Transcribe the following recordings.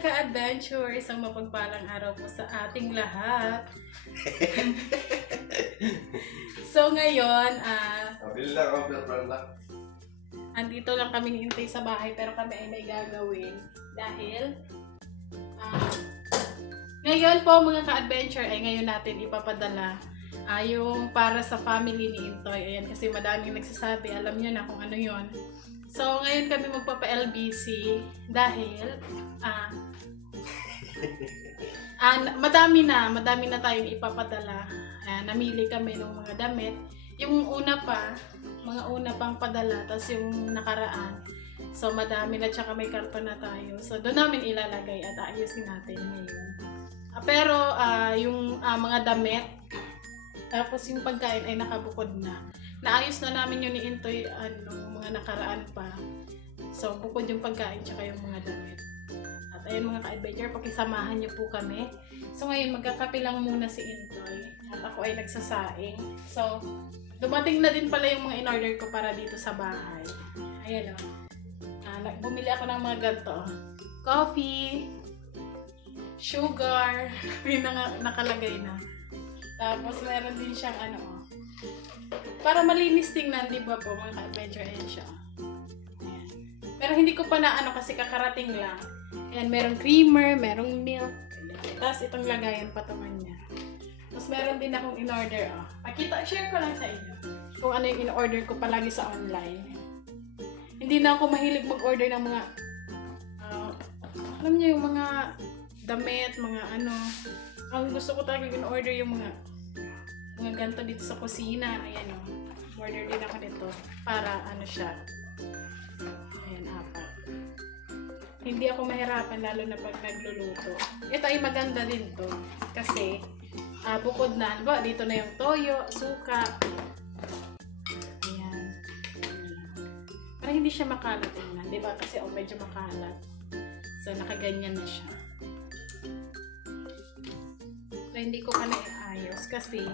mga ka-adventure, isang mapagpalang araw po sa ating lahat. So ngayon, andito lang kami niintay sa bahay pero kami ay may gagawin. Dahil, ngayon po mga ka-adventure ay ngayon natin ipapadala yung para sa family ni Intoy. Ayan, kasi madaming nagsasabi, alam nyo na kung ano yon. So, ngayon kami magpapa-LBC dahil madami na tayong ipapadala. Namili kami ng mga damit. Yung mga una pang padala, tapos yung nakaraan. So, madami na, tsaka may karton na tayo. So, doon namin ilalagay at ayusin natin ngayon. Pero, yung mga damit, tapos yung pagkain ay nakabukod na. Naayos na namin yun ni Intoy mga nakaraan pa. So, bukod yung pagkain tsaka yung mga damit. At ayun mga ka-adventure, pakisamahan niyo po kami. So, ngayon magkakape lang muna si Intoy. At ako ay nagsasaing. So, dumating na din pala yung mga in-order ko para dito sa bahay. Ayan o. Bumili ako ng mga ganito. Coffee, sugar, may nakalagay na. Tapos, meron din siyang para malinis tingnan, di ba po, mga ka-adventure. Ayan siya. Ayan. Pero hindi ko pa na kasi kakarating lang. Ayan, merong creamer, merong milk. Ayan. Tapos itong lagayan patungan niya. Tapos meron din akong in-order. Share ko lang sa inyo kung ano yung in-order ko palagi sa online. Hindi na ako mahilig mag-order ng mga alam niyo yung mga damit, mga Ang gusto ko talaga in-order yung mga ganito dito sa kusina. Ayan o. Order din ako dito. Para siya. Ayan, 4. Hindi ako mahirapan lalo na pag nagluluto. Ito ay maganda din to. Kasi, bukod na. Diba, dito na yung toyo, suka. Ayan. Para hindi siya makalat. Tingnan. Diba? Kasi medyo makalat. So, nakaganyan na siya. So, hindi ko pa na-ayos. Kasi,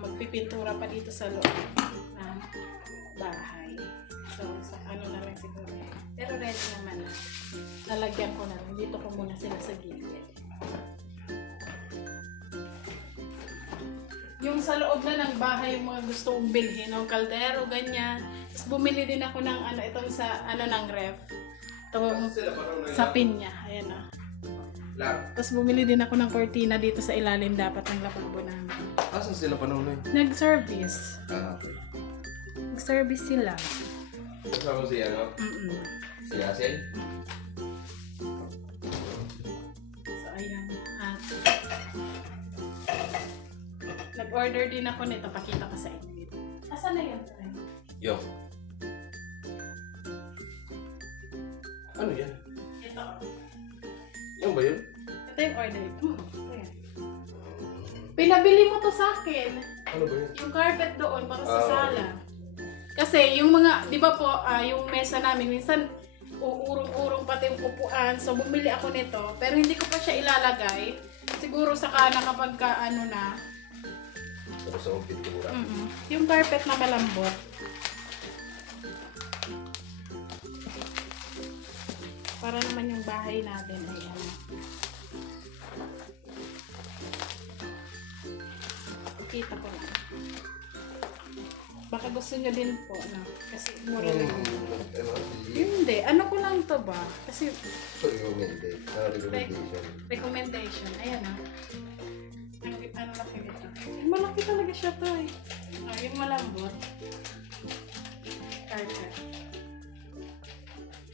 magpipintura pa dito sa loob ng bahay. So, na lang siguro. Pero ready naman na. Lalagyan ko na lang. Dito ko muna sila sa gilid. Yung sa loob na ng bahay, yung mga gusto kong bilhin, kaldero, ganyan. Tapos bumili din ako ng itong sa ng ref. Itong sa pinya. Ayan o. Tapos bumili din ako ng cortina dito sa ilalim dapat ng lababo namin. Asan sila panunay? Nag-service. Okay. Nag-service sila. Kasama si si Yasin? So, ayan. At nag-order din ako nito. Pakita ko sa inyo. Asan na yan? Yo. Ano yan? Ito. Yan ba yun? Ito yung order. Ayan. Pinabili mo to sa akin. Ano ba yun? Yung carpet doon para sa sala. Kasi yung mga, di ba po, yung mesa namin, minsan uurong-urong pati yung upuan. So bumili ako nito. Pero hindi ko pa siya ilalagay. Siguro saka na kapag na. Tapos ang pintura. Yung carpet na malambot. Para naman yung bahay natin ay kita ko lang. Baka gusto nyo din po, kasi mura lang. Hindi. Ano ko lang to ba? Kasi recommendation. Ayan Ang laki nito. Malaki talaga siya to eh. Yung malambot. Carpet.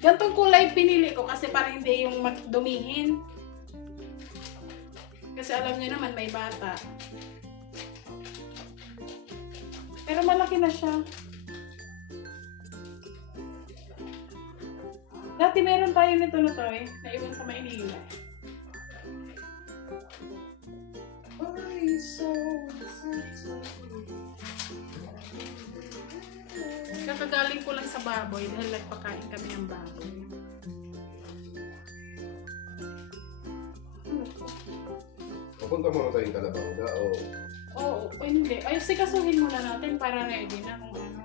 Gantong kulay pinili ko kasi para hindi yung dumihin. Kasi alam niyo naman may bata. Pero malaki na siya. Dati meron tayo nito na to naiwan sa Maynila. Kakagaling ko lang sa baboy dahil nagpakain kami ng baboy. Papunta muna tayong Kalabanga o... Oo, hindi. Ay, sikasuhin muna natin para ready na kung ano.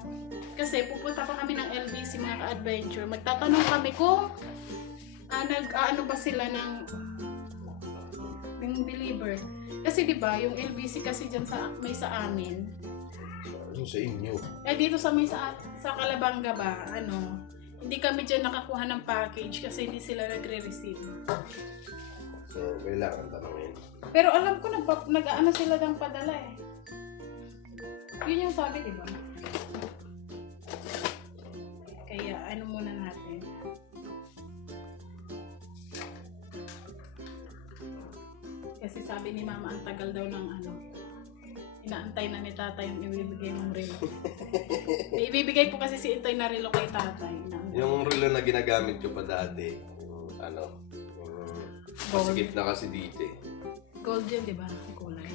Kasi pupunta pa kami ng LBC mga ka-adventure. Magtatanong kami kung nag-ano ba sila ng deliver. Kasi 'di ba, yung LBC kasi diyan sa amin. Ano sa inyo? Dito sa Calabanga ba, hindi kami diyan nakakuha ng package kasi hindi sila nagre-receive. So, kailangan tanongin. Pero alam ko nag-aano sila ng padala eh. Yun yung sabi, 'di ba? Kaya ano muna natin. Kasi sabi ni Mama, ang tagal daw ng inaantay na ni Tatay yung ibibigay ng relo. Ibibigay po kasi si Intoy na relo kay Tatay. Yung relo na ginagamit ko pa dati, masikip na kasi dito eh. Gold yun, di ba? Ang kulay.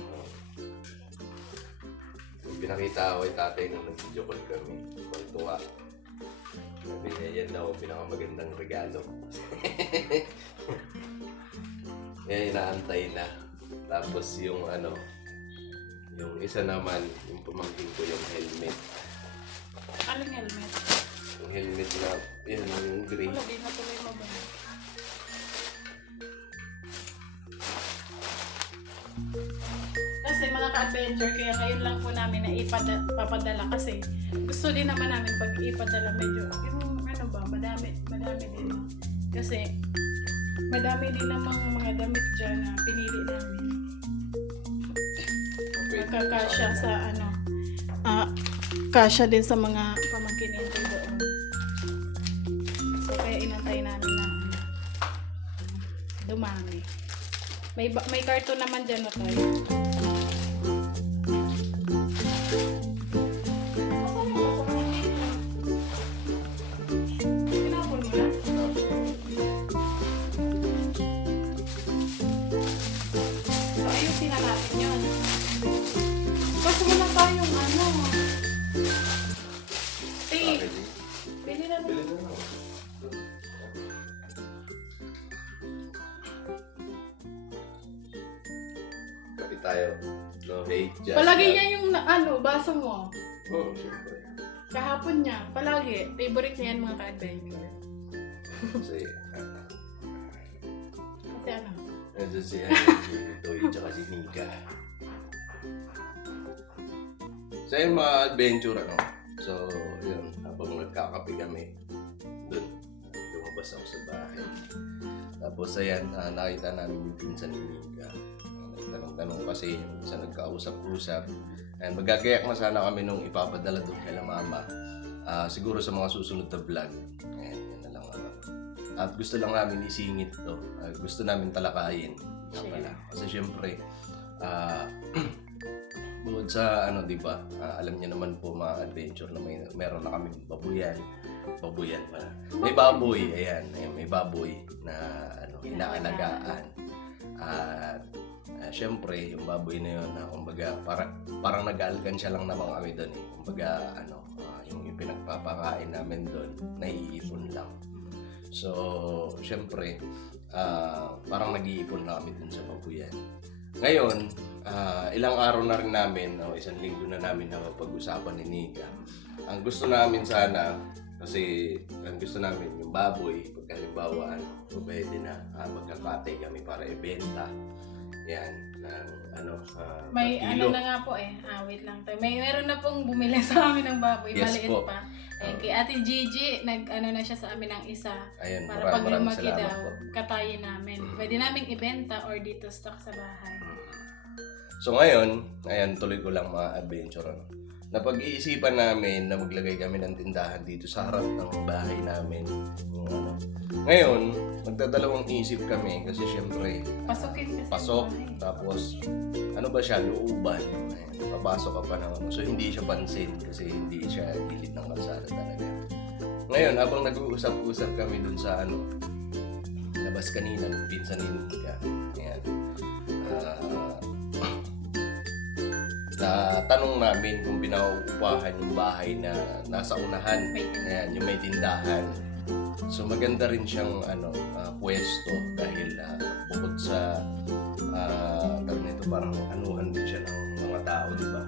Pinakita ako kay Tatay nung nag-video call kami. Tuwa. Sabi niya, yan daw ang pinakamagandang regalo. Yan, inaantay na. Tapos yung yung isa naman, yung pamangkin ko yung helmet. Anong helmet? Yung helmet na, yan yung gray. Wala, di na tuloy mo ba? Kasi mga ka-adventure, kaya ngayon lang po namin na ipapadala kasi gusto din naman namin pag ipadala medyo, yung madami din. Kasi madami din namang mga damit dyan na pinili namin. Magkakasya sa kasya din sa mga pamangkin nito doon. So kaya inantay namin na dumami. May karton naman dyan na tayo. Tinapon mo na? So ayusin na natin yun. Basta mo lang tayong bili na Bili na lang. Kapit tayo. No hate, just palagi love. niya yung baso mo. Oo, syempre. Kahapon niya, palagi. Favorite niya yan mga ka-adventure. Kasi, Kasi nandiyan si Toy tsaka si Nika. So yun mga adventure So yun, habang nagkakape kami, dun, lumabas ako sa bahay. Tapos ayan, nakita namin yung pinsan ni Nika. Tanong-tanong kasi yung isa nagkausap-usap. And magagayak na sana kami nung ipapadala doon kay Mama. Siguro sa mga susunod na vlog. Ayan, yan na lang. At gusto lang namin isingit to. Gusto namin talakayin. Kasi syempre, bukod sa di ba, alam niyo naman po mga adventure na meron na kami babuyan pala. May baboy, ayan, may baboy na inaalagaan. At syempre, yung baboy na yun, kumbaga, parang nag-aalkansya lang naman kami doon eh. Kumbaga, yung pinagpapakain namin doon, naiipon lang. So, syempre, parang nag-iipon na kami doon sa babuyan. Ngayon, ilang araw na rin namin, isang linggo na namin na mapag-usapan ni Nika. Ang gusto namin sana, kasi ang gusto namin yung baboy, pagkalimbawa, pwede na magkakatay kami para ibenta. Yan, may kilo. na nga po wait lang tayo. Meron na pong bumili sa amin ng baboy, Yes maliit po. pa. Kay Ate Gigi, na siya sa amin ng isa. Ayan, Para pag maraming lumaki salamat daw, po. katayin namin. Pwede naming ibenta or dito stock sa bahay. So ngayon, ayan, tuloy ko lang mga adventure. Napag-iisipan namin na maglagay kami ng tindahan dito sa harap ng bahay namin. Ngayon, magdadalawang isip kami kasi syempre, Pasukin kasi. pasok, sa bahay. tapos ano ba siya, looban. Ayan, papasok ka pa naman. So hindi siya pansin kasi hindi siya gilid ng kalsada talaga. Ngayon, habang nag-uusap-usap kami dun sa labas kanina, pinsan ni Nika. Ayan. Na tanong namin kung pinauupahan yung bahay na nasa unahan. Ayan, yung may tindahan. So maganda rin siyang pwesto dahil bukod sa nito parang anuhan din siya ng mga tao, di ba?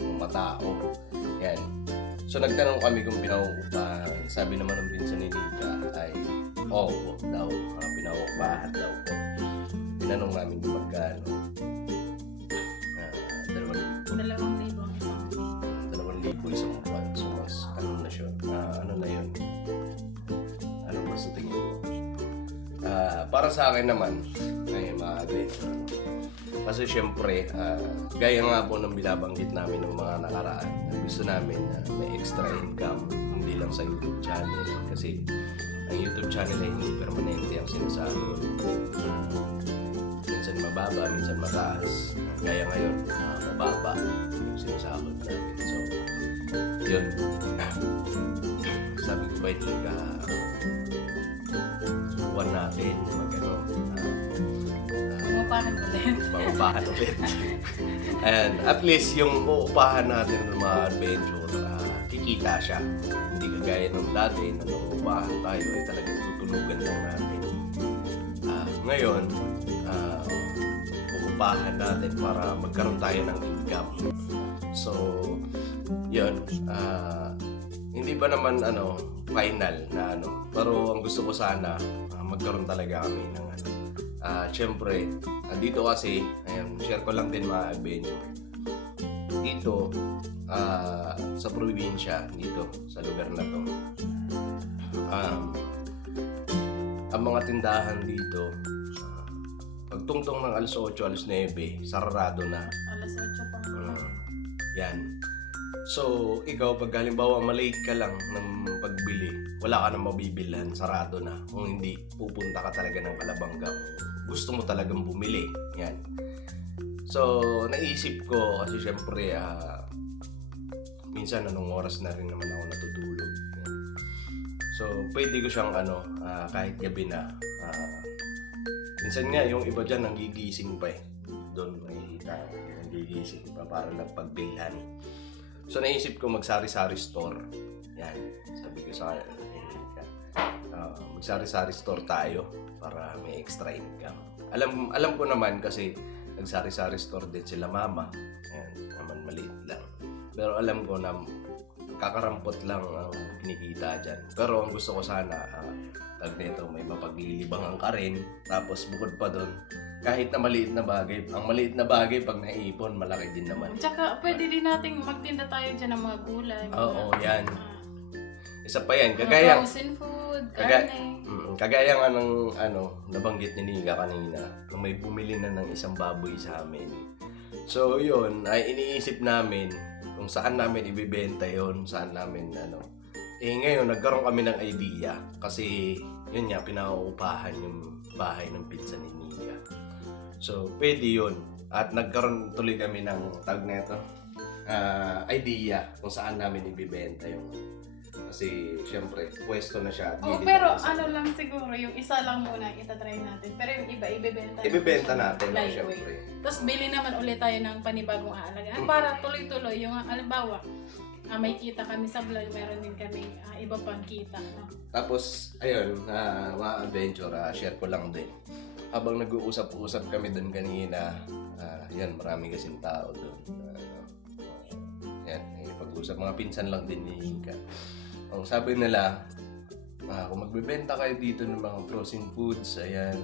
Mga tao. Yan. So nagtanong kami kung pinauupahan. Sabi naman ng pinsan ni Nika ay oo daw, pinauupahan daw po. Tinanong namin kung magkano. 2,000 ang isang. 2,000 isang buwan. So mas ano na siya. Ano na yun? Ano ba sa tingin mo? Para sa akin naman, ay ma-adventure. Kasi syempre, gaya nga po ng binabanggit namin ng mga nakaraan, gusto namin na may extra income, hindi lang sa YouTube channel. Kasi ang YouTube channel ay hindi permanente ang sinasahod. Minsan mababa, minsan mataas. Gaya ngayon, mababa yung sinasahod namin. So, yun. Sabi ko ba hindi ka subukan natin Upahan ulit. Paupahan ulit. And at least yung uupahan natin ng mga adventure, kikita siya. Hindi kagaya ng dati na nauupahan tayo ay talagang tutulugan lang natin. Ngayon, uupahan natin para magkaroon tayo ng income. So, yun. Hindi pa naman final na pero ang gusto ko sana magkaroon talaga kami ng syempre, dito kasi, share ko lang din mga adventure. Dito, sa probinsya, dito, sa lugar na to, ang mga tindahan dito, pagtungtong ng alas 8, alas 9, sarado na. Alas 8 pa. Yan. So, ikaw, pag halimbawa malate ka lang ng pagbili, wala ka nang mabibilhan, sarado na. Kung hindi, pupunta ka talaga ng Kalabanga. Gusto mo talagang bumili. Yan. So, naisip ko, kasi syempre, minsan anong oras na rin naman ako natutulog. Yan. So, pwede ko siyang kahit gabi na. Minsan nga, yung iba dyan, nanggigising pa eh. Doon makikita, nanggigising pa para lang pagbilhan. So, naisip ko magsari-sari store. Yan. Sabi ko sa magsari-sari store tayo para may extra income. Alam ko naman kasi nagsari-sari store din sila mama. Yan. Naman maliit lang. Pero alam ko na kakarampot lang ang kinikita dyan. Pero ang gusto ko sana, tag nito, may mapaglilibangan ka rin. Tapos bukod pa doon, kahit na maliit na bagay, ang maliit na bagay pag naipon, malaki din naman. Tsaka pwede din nating magtinda tayo dyan ng mga gulay. Oo, yan. Isa pa yan, kagaya frozen food, karne. Kagaya nga ng nabanggit ni Nika kanina, nung may bumili na ng isang baboy sa amin. So yun, ay iniisip namin kung saan namin ibibenta yon, saan namin ngayon nagkaroon kami ng idea kasi yun nga, pinauupahan yung bahay ng pinsan ni Nika. So pwede yun. At nagkaroon tuloy kami ng tag neto, idea kung saan namin ibibenta yung. Kasi, syempre, pwesto na siya. Pero lang siguro, yung isa lang muna itatry natin. Pero yung iba, ibibenta natin, syempre. Tapos, bili naman ulit tayo ng panibagong aalagaan. Para tuloy-tuloy, yung halimbawa, may kita kami sa vlog, meron din kami iba pang kita. No? Tapos, ayun, mga adventure, share ko lang din. Habang nag-uusap-usap kami doon kanina, yan, marami kasing tao doon. Yan, pag-usap, mga pinsan lang din ni Nika. Ang sabi nila, kung magbebenta kayo dito ng mga frozen foods, ayan,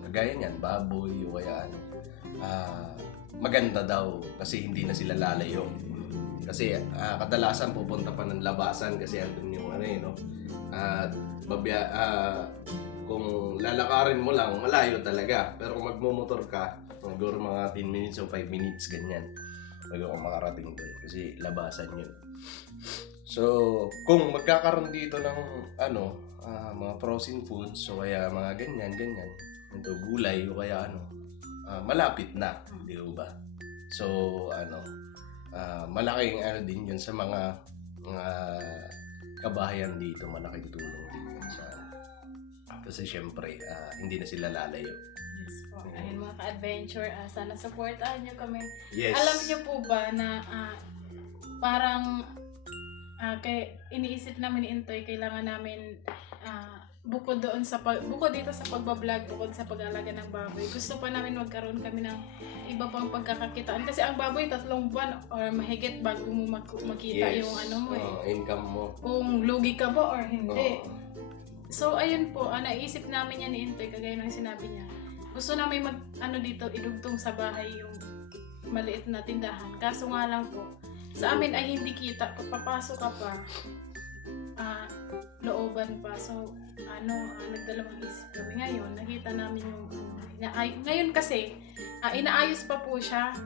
kagaya niyan, baboy, o kaya maganda daw kasi hindi na sila lalayo. Kasi kadalasan pupunta pa ng labasan kasi andun yung at kung lalakarin mo lang, malayo talaga. Pero kung magmumotor ka, siguro mga 10 minutes o 5 minutes, ganyan. Bago ka makarating doon kasi labasan yun. So, kung magkakaroon dito ng mga frozen foods o kaya mga ganyan, ito gulay o kaya malapit na, di ba? So, malaking din yun sa mga kabahayan dito, malaking tulong din yun kasi syempre, hindi na sila lalayo. Yes po. Ayun mga ka-adventure, sana supportahan nyo kami. Yes. Alam nyo po ba na parang iniisip namin ni Intoy, kailangan namin bukod dito sa pagbablog, bukod sa pag-alaga ng baboy, gusto pa namin magkaroon kami ng iba pang pagkakakitaan. Kasi ang baboy 3 buwan or mahigit bago mo makita yung ano mo income mo. kung lugi ka ba or hindi. Oo. So ayun po, naisip namin yan ni Intoy, kagaya ng sinabi niya. Gusto namin dito, idugtong sa bahay yung maliit na tindahan. Kaso nga lang po, sa amin ay hindi kita. Pag papasok ka pa, looban pa. So, nagdalawang isip kami ngayon. Nakita namin yung, ngayon kasi, inaayos pa po siya.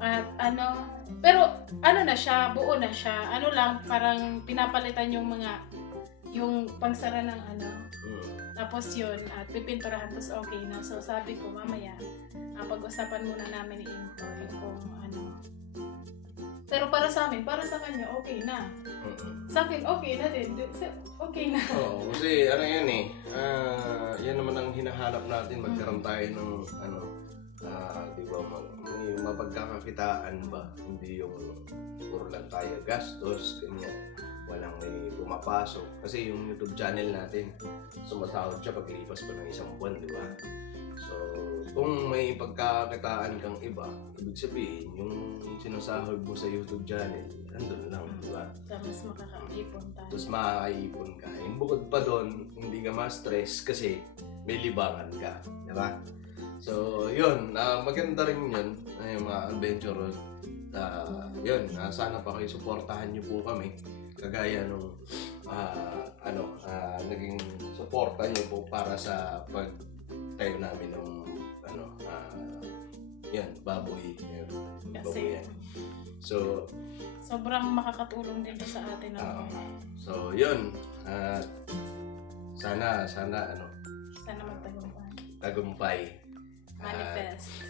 At pero na siya, buo na siya. Parang pinapalitan yung pangsara ng tapos yun, at pipinturahan, tapos okay na. So sabi ko, mamaya, pag-usapan muna namin ni Intoy kung Pero para sa amin, para sa kanya, okay na. Sa akin, okay na din. Okay na. Oo, kasi yan yan naman ang hinahanap natin, magkaroon tayo ng di ba, may mapagkakakitaan ba? Hindi yung puro lang tayo gastos, ganyan. Walang may pumapasok. Kasi yung YouTube channel natin, sumasahod siya paglipas pa ng 1 buwan, di ba? So, kung may pagkakakitaan kang iba, ibig sabihin, yung sinasahod mo sa YouTube channel, andun lang, di ba? Tapos makakaipon tayo. Tapos makakaipon ka. Yung bukod pa doon, hindi ka ma-stress kasi may libangan ka, di ba? So, yun, maganda rin yun, yung mga adventure. Yun, sana pa kayo supportahan nyo po kami. Kagaya nung naging suporta nyo po para sa pagtayo namin ng baboy. Kasi yan. So, sobrang makakatulong din sa atin. So, yun. Sana magtagumpay. Tagumpay. Manifest.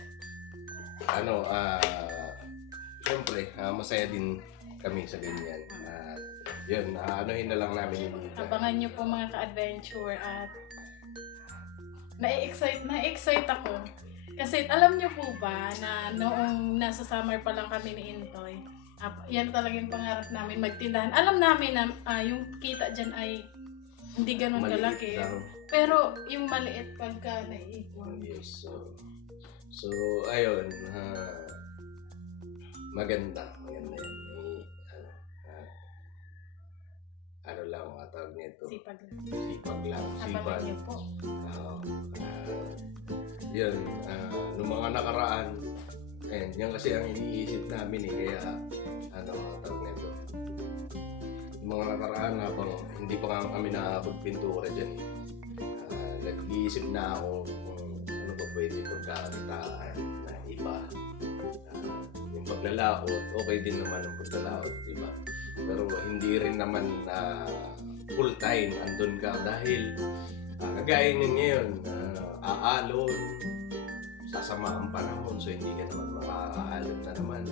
Siyempre, masaya din kami sa ganyan. Yun, anuhin na lang namin yung Abangan nyo po mga ka-adventure at na-excite ako. Kasi alam nyo po ba na noong nasa summer pa lang kami ni Intoy, yan talagang pangarap namin magtindahan. Alam namin na yung kita dyan ay hindi ganun kalaki. Pero yung maliit pagka naiipon. Yes. So ayun, maganda yan. Lang ang tawag nito. Sipag lang. Sipag. Abangan nyo po. Yun, nung mga nakaraan, yan kasi ang iniisip namin kaya tawag nito. Yung mga nakaraan habang hindi pa nga kami nakapagpintura dyan, nag-iisip na ako kung ano ba pwede pagkakitaan na iba. Yung paglalaot, okay din naman ang paglalaot, diba? Pero hindi rin naman full time andun ka dahil kagaya nyo ngayon, aalon, sasama ang panahon, so hindi ka naman makakaalon na naman.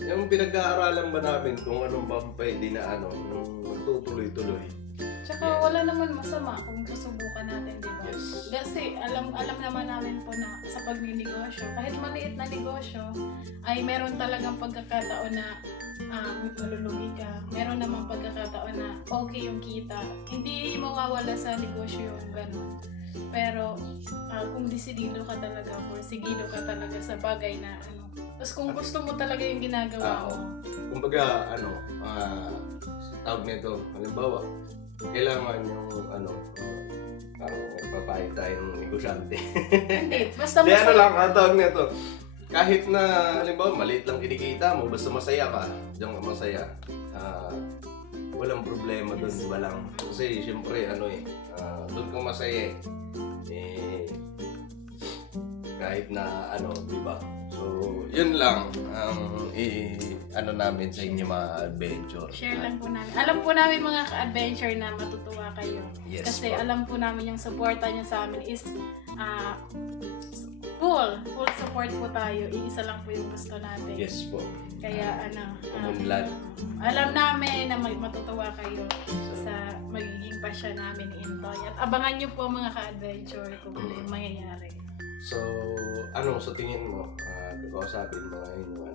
Yung pinag-aaralan ba namin kung anong ba pwede na yung magtutuloy-tuloy. Tsaka wala naman masama kung susubukan natin, di ba? Yes. Kasi alam naman namin po na sa pagninegosyo, kahit maliit na negosyo, ay meron talagang pagkakataon na malulugi ka. Meron namang pagkakataon na okay yung kita. Hindi mawawala sa negosyo yung ganun. Pero kung desidido ka talaga or sigido ka talaga sa bagay na tapos kung gusto mo talaga yung ginagawa mo. Kumbaga, tawag nito, halimbawa, kailangan yung parang magpapayo tayo ng negosyante. Hindi, basta masaya. Lang, ang tawag nito. Kahit na, halimbawa, maliit lang kinikita mo, basta masaya ka, diyan ka masaya. Walang problema doon, di ba lang? Kasi, siyempre, doon kang masaya kahit na, di ba? So, yun lang ang namin sa inyo mga adventure. Share lang po namin. Alam po namin mga ka-adventure na matutuwa kayo. Yes, kasi po. Alam po namin yung suporta niyo sa amin is full support po tayo. Iisa lang po yung gusto natin. Yes po. Kaya Umunlad. alam namin na matutuwa kayo sa magiging pasya namin ni Intoy. At abangan niyo po mga ka-adventure kung ano yung mangyayari. So, sa tingin mo, kakausapin mo ngayon yung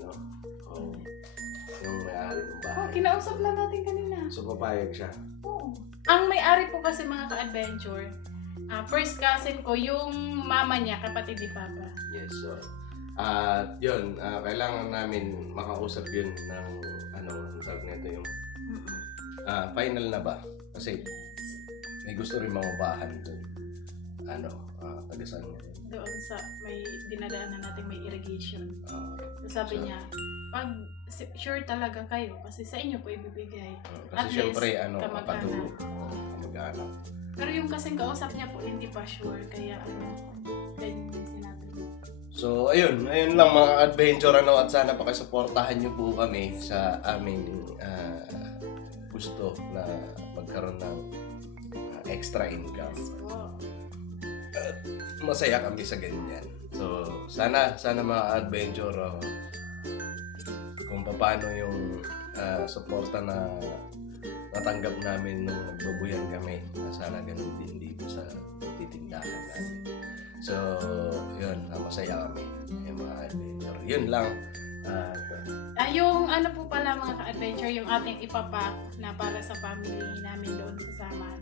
yung may-ari ng bahay? Kinausap na natin kanina. So, papayag siya. Oo. Ang may-ari po kasi mga ka-adventure, first cousin ko, yung mama niya, kapatid ni Papa. Yes, so. At yun, kailangan namin makausap yun ng, ang tawag nito yung, final na ba? Kasi may gusto rin mangupahan doon. Taga saan yun? Doon sa may dinadaanan natin may irrigation. So sabi so- niya, pag sure talaga kayo, kasi sa inyo po ibibigay. At Kasi syempre, least, kamag-anak. kapatulog. Kamag-anak. Pero yung kasing kausap niya po, hindi pa sure. Kaya ganyan yung sinabi. So, ayun lang mga adventure, at sana pakisuportahan niyo po kami sa aming gusto na magkaroon ng extra income. Yes po. Masaya kami sa ganyan. So, sana mga adventure, kung paano yung suporta na natanggap namin nung nagbabuyan kami, sana ganun din dito sa titindahan natin. So, yun, masaya kami yung mga adventure. Yun lang. Yung ano po pala mga ka-adventure, yung ating ipapak na para sa family namin doon sa Saman,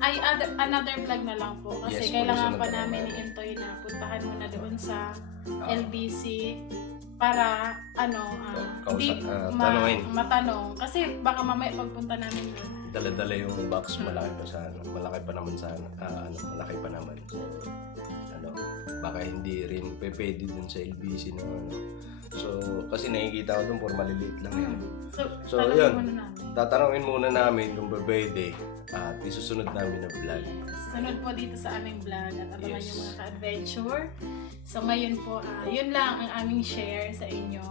ay another vlog na lang po. Kasi Yes, kailangan sunod pa na namin naman. ni Intoy na puntahan muna doon sa LBC para tanungin. matanong. Kasi baka mamaya pagpunta namin doon. Dala-dala yung box, malaki pa sana. Malaki pa naman sana. Malaki pa naman. So, baka hindi rin pwede dun sa LBC na So, kasi nakikita ko dun, puro maliliit lang yan. So, tanongin yun. muna namin. Tatanungin muna namin kung pwede at isusunod namin na vlog. Sunod po dito sa aming vlog at abangan Yes. yung mga ka-adventure. So ngayon po, yun lang ang aming share sa inyo.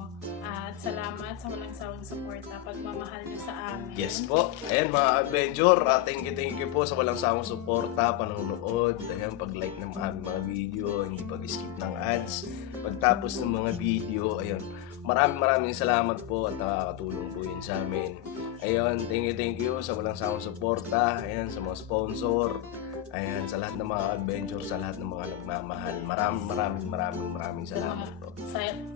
At salamat sa walang sawang suporta, pagmamahal nyo sa amin. Yes po. Ayan mga adventure, thank you po sa walang sawang suporta, panonood, ayan, pag-like ng aming mga video, hindi pag-skip ng ads, pagtapos ng mga video, ayun. Maraming salamat po at nakakatulong po yun sa amin. Ayun, thank you sa walang sawang suporta, ayan, sa mga sponsor, ayan, sa lahat ng mga adventure, sa lahat ng mga nagmamahal. Maraming salamat po.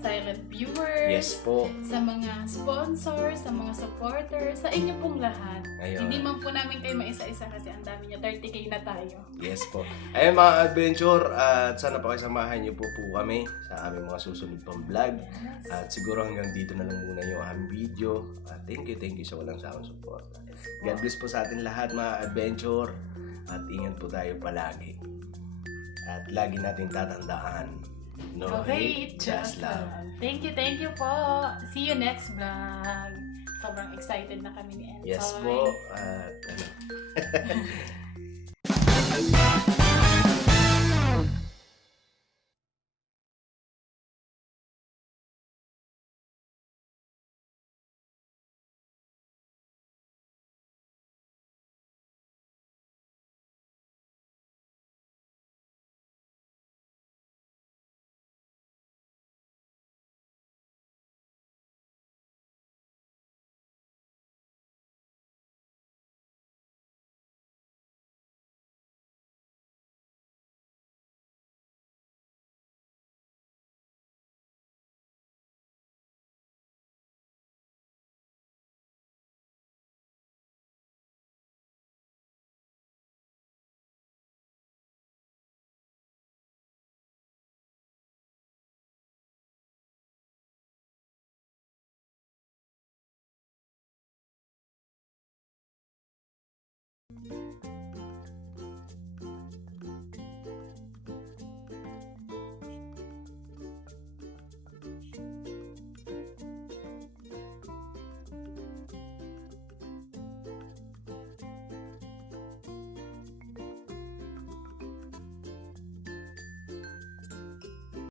Silent viewers, Yes po. sa mga sponsors, sa mga supporters, sa inyo pong lahat. Ayun. Hindi man po namin kayo maisa-isa kasi ang dami niya, 30k na tayo. Yes po. Ayun mga adventure, at sana pakisamahan niyo po kami sa aming mga susunod pang vlog. At siguro hanggang dito na lang muna yung aming video. Thank you sa walang sawang support. God bless po sa atin lahat mga adventure. At ingat po tayo palagi. At lagi natin tatandaan, no hate, just love. Thank you po. See you next vlog. Sobrang excited na kami ni Entoy. Yes po. At Bye.